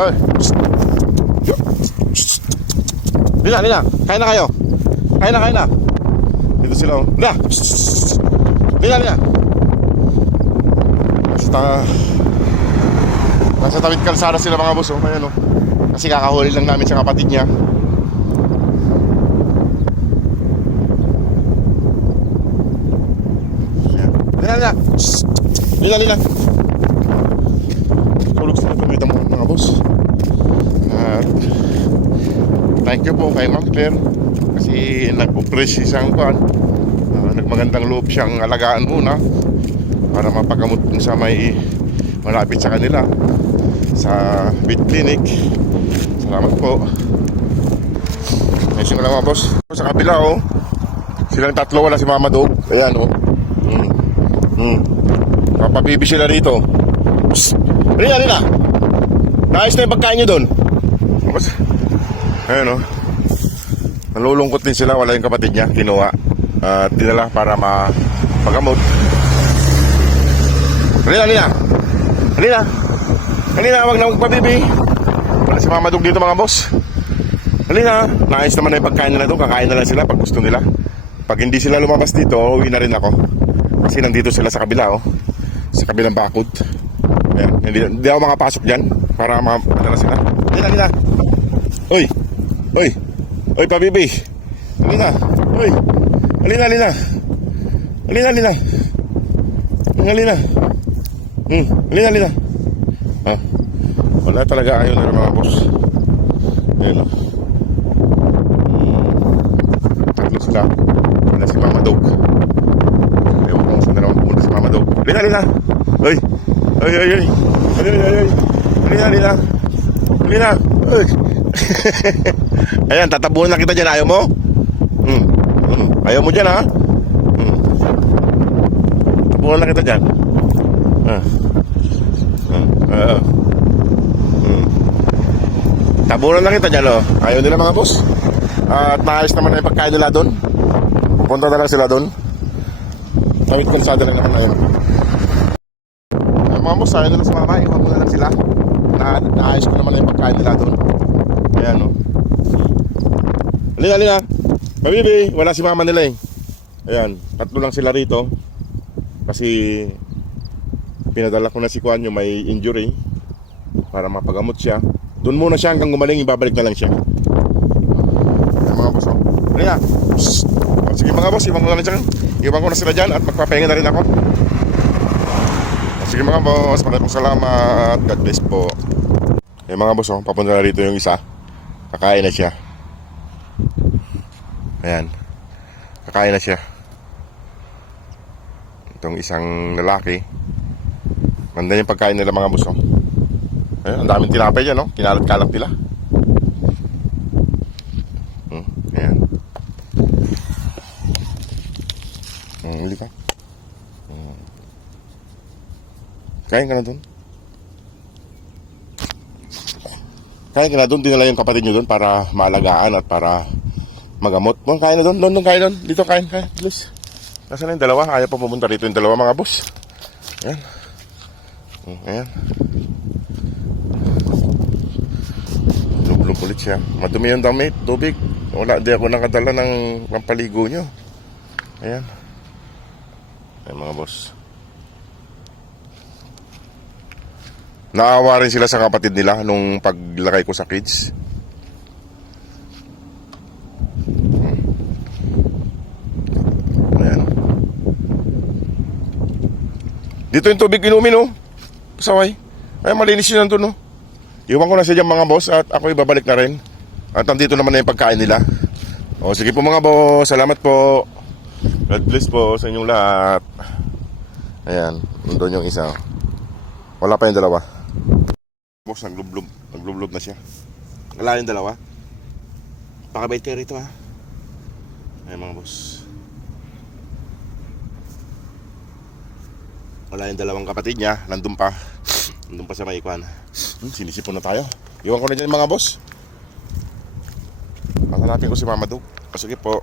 Ay. Lina, Lina, kain na kayo. Kain na. Dito sila. Lina. Lina. Nasa tawid kalsada sila mga boss. Ayan, kasi kakahuli lang namin sa kapatid niya. Lina. Tulog sila pagkita mo mga boss. At thank you po kay Ma'am Claire kasi nag-upress isang kuan. Nagmagandang loob siyang alagaan muna para mapagamot kung sa may malapit sa kanila sa vet clinic. Salamat po. Ayun lang mga boss. Sa kabila silang tatlo, wala si Mama Dog. Ayan Papabibi sila rito. Lina. Naayos na yung pagkain nyo doon. Ayun nalulungkot din sila, wala yung kapatid niya. Kinuha at dinala para mapagamot. Lina, wag na magpabibi. Wala si Mama Dog dito mga boss. Lina, naayos naman na yung pagkain nila doon. Kakain na lang sila pag gusto nila. Pag hindi sila lumabas dito, uwi na rin ako. Kasi nandito sila sa kabila sa kabilang bakod. Ayan, hindi ako makapasok dyan para makadala sila. Lina. Oy, pabibi. Lina. Oy. Lina. Lina. Wala talaga ayaw na mga boss. Ayun tatlo sila. Wala si Mama Dog. Ewan ko saan na naman pumunta si Mama Dog. Lina. Oy. Lina. Oy. Ayan, tatabuhan na kita dyan. Ayaw mo? Ayaw mo dyan ha? Tatabuhan na kita dyan. Tabunan na kita dyan Ayaw nila mga boss. At naayos naman na yung pagkain nila doon. Pupunta na lang sila doon. Tawid kalsada lang naman na yun. Mga boss, ayaw nila sa mama. Iwan ko na lang sila. Naayos ko naman na yung pagkain nila doon. Ayan Lina. Mabibi, wala si mama nila Ayan, tatlo lang sila rito. Kasi pinadala ko na si Kuanyo may injury para mapagamot siya. Doon muna siya hanggang gumaling, ibabalik na lang siya. Ayan mga boss Lina. Sige mga boss, iwan ko na sila dyan at magpapahinga na rin ako. Sige mga boss, maraming salamat. God bless po. Ayan mga boss papunta na rito yung isa. Kakain na siya. Ayan, kakain na siya. Itong isang lalaki. Ganda yung pagkain nila mga boss Ayan, ang daming tinapay dyan kinalat-kalat nila. Ayan. Huli ka. Kain ka na dun. Kain ka na dun. Dinala yung kapatid nyo dun para maalagaan at para magamot. Kain na dun. Kain dun. Dito kain. Please. Nasaan na yung dalawa? Ayaw pa pumunta rito yung dalawa mga boss. Ayan. Lublog ulit siya. Madumi yung damit. Tubig. Di ako nakadala ng pampaligo nyo. Ayan. Ayan mga boss. Naawa rin sila sa kapatid nila nung paglakay ko sa kids. Ayan. Dito yung tubig inumin Pasaway. Ay malinis yun nandun Iwan ko na siya dyan mga boss at ako ibabalik na rin. At nandito naman na yung pagkain nila. Sige po mga boss. Salamat po. God bless po sa inyong lahat. Ayan. Nandun yung isa. Wala pa yung dalawa. Boss, naglublob na siya. Wala yung dalawa. Pakabait kayo rito Ayan mga boss. Wala yung dalawang kapatid niya. Nandun pa sa may ikuan. Sinisipon na tayo. Iwan ko na dyan mga boss. Hanapin ko si Mama Dog. Sige po.